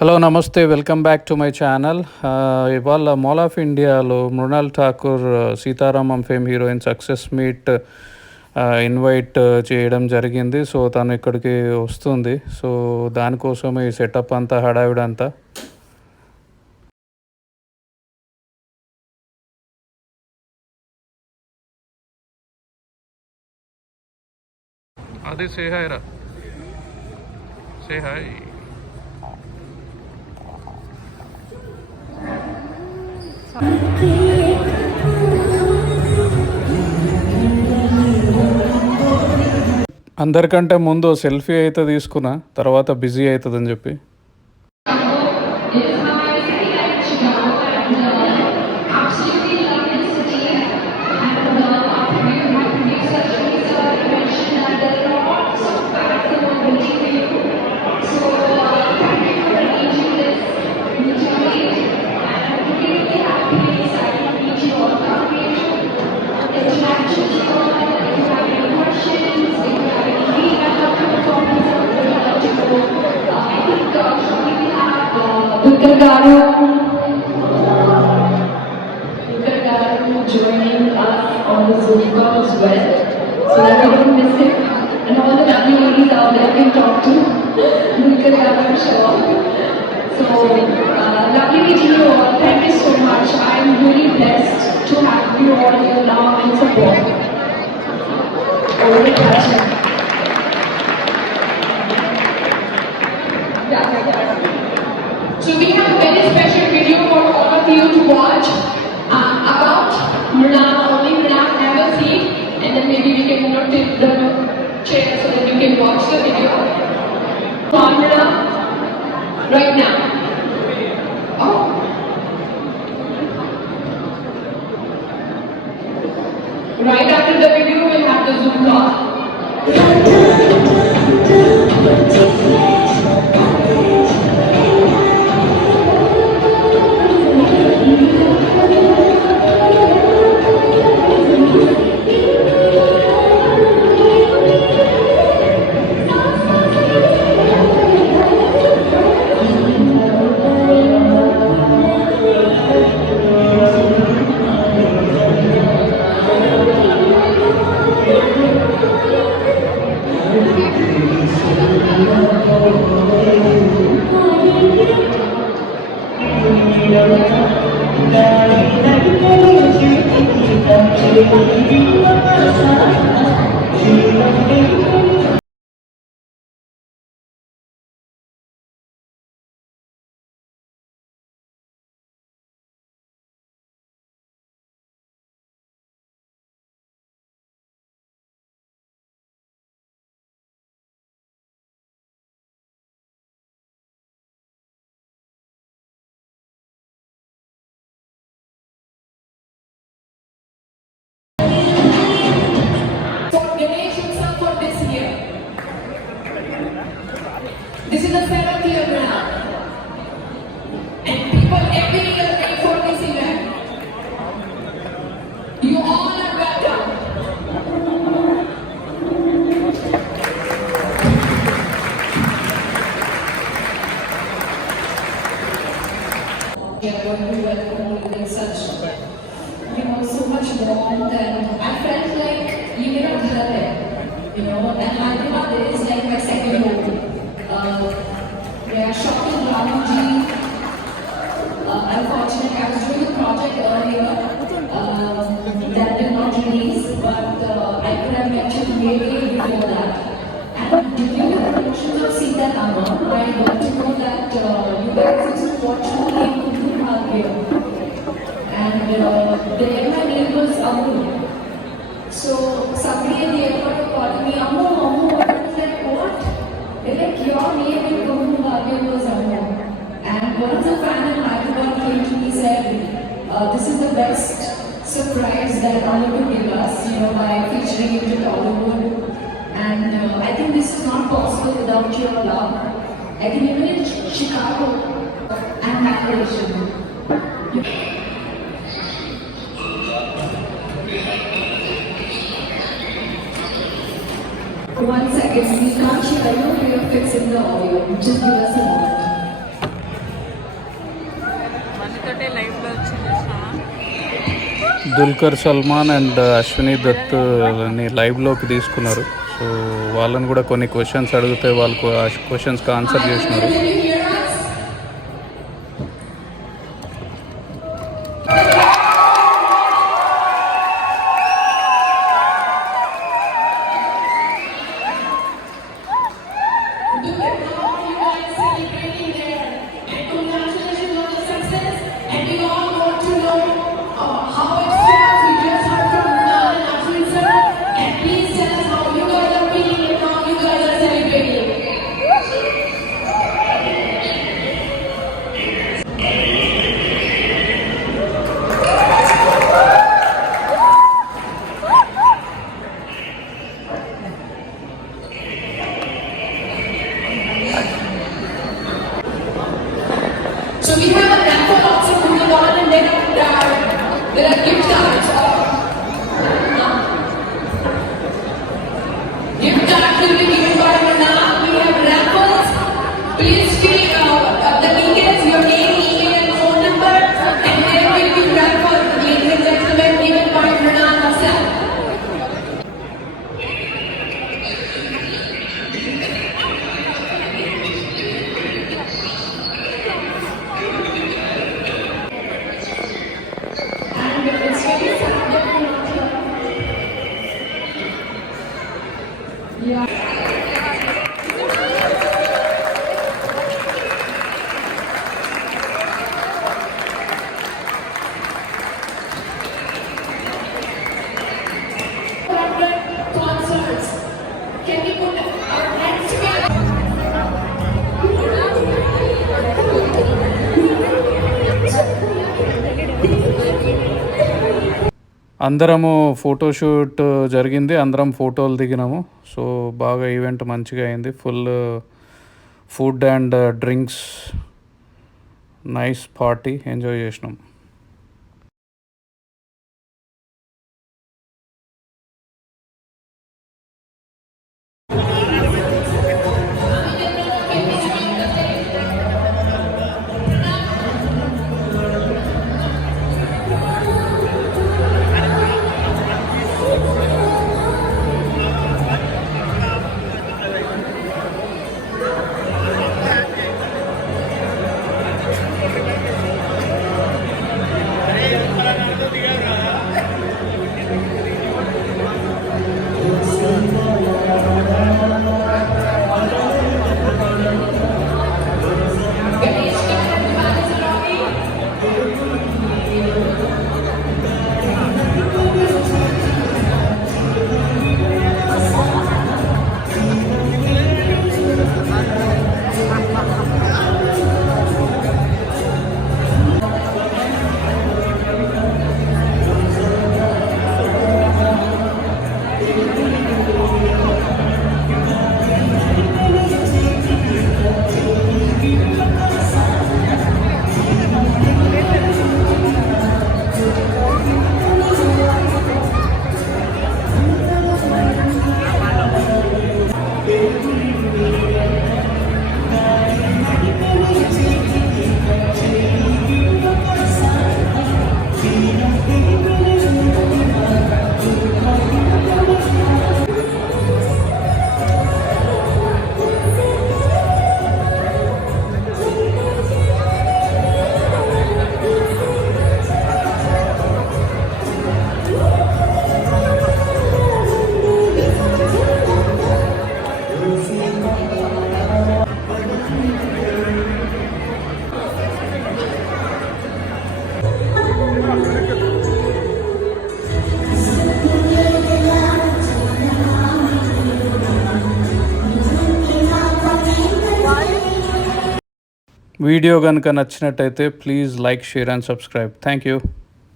Hello నమస్తే welcome back to my channel. ఇవాళ mall of ఇండియాలో Mrinal Thakur Sita Ramam fame heroine success meet invite చేయడం జరిగింది. సో తను ఇక్కడికి వస్తుంది. సో దానికోసం ఈ సెటప్ అంతా హడావిడంతా. అది సే హాయ్ రా, సే హాయ్. అందరికంటే ముందు సెల్ఫీ అయితే తీసుకున్నా, తర్వాత బిజీ అవుతుందని చెప్పి. Joining us on the Zoom call as well, so that we don't miss him. And all the lovely ladies out there can talk to Dulquer Yadav, I'm sure. So, lovely meeting you all. Thank you so much. I'm really blessed to have you all here now and support. Over the passion. So we have a very special video for all of you to watch about Mrunal. Only Mrunal have a seat, and then maybe we can tip the chair so that you can watch the video. For Mrunal, right now. Oh. Right after the video, we'll have the Zoom call. This is the setup here now. And people every year pay for this event. You all are welcome. We are going to welcome you with such, so much warmth, and I felt like you made a ghar hai, and Hyderabad is like my second home. Shocking Ramuji. Unfortunately, I was doing a project earlier that did not release, but I could have mentioned maybe before that. And during the promotions of Sitaramam, I got to know that you guys used to watch me in Kumbh Bhagya. And there my name was Amu. So somebody at the airport was calling me, Amu. I was like, what? They're like, your name in Kumbh Bhagya was Amu. And one of the fans in Hyderabad came to me and said, this is the best surprise that Amu could give us, by featuring you to Tollywood. And I think this is not possible without your love. I think even in Chicago and Malaysia. One second, we can't hear you. We are fixing the audio. Just give us a moment. లైవ్లో వచ్చింది. Dulquer Salman and Ashwini Dutt ని లైవ్లోకి తీసుకున్నారు. So వాళ్ళని కూడా కొన్ని questions అడిగితే వాళ్ళకు ఆ క్వశ్చన్స్కి ఆన్సర్ చేసినారు. So we have a raffle also moving on, and then there are gift cards. Gift cards will be given by Manal. We have raffles. Please fill the details, your name, email, and phone number, and there will be raffles, ladies and gentlemen, given by Manal herself. Concerts. Can we put our hands together? అందరము photoshoot జరిగింది, అందరం ఫోటోలు దిగినాము. So బాగా event మంచిగా అయింది. Full food and drinks, nice party, enjoy చేసినాం. Video కనుక నచ్చినట్టయితే please like, share and subscribe. Thank you.